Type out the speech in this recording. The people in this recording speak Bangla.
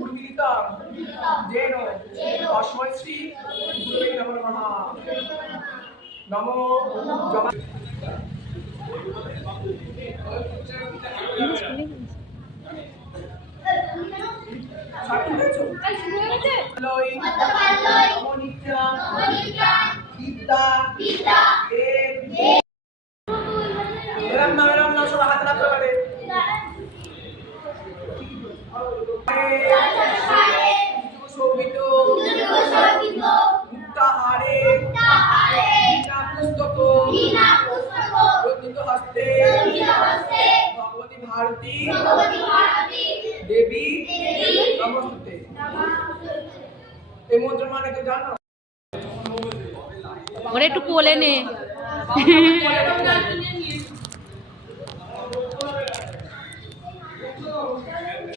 উর্মিলিতং যেন তস্मै শ্রী গুরুবে নমঃ। নমো জগা নমো নিত্যা বিদ্যা এরম না সব হাত না করে শোভিত মুক্তাহারে পুস্তক হস্তে ভগবতী ভারতী দেবী নমস্তে। এই মন্ত্র মানে তো জানো? ওরা একটু কোলে নে।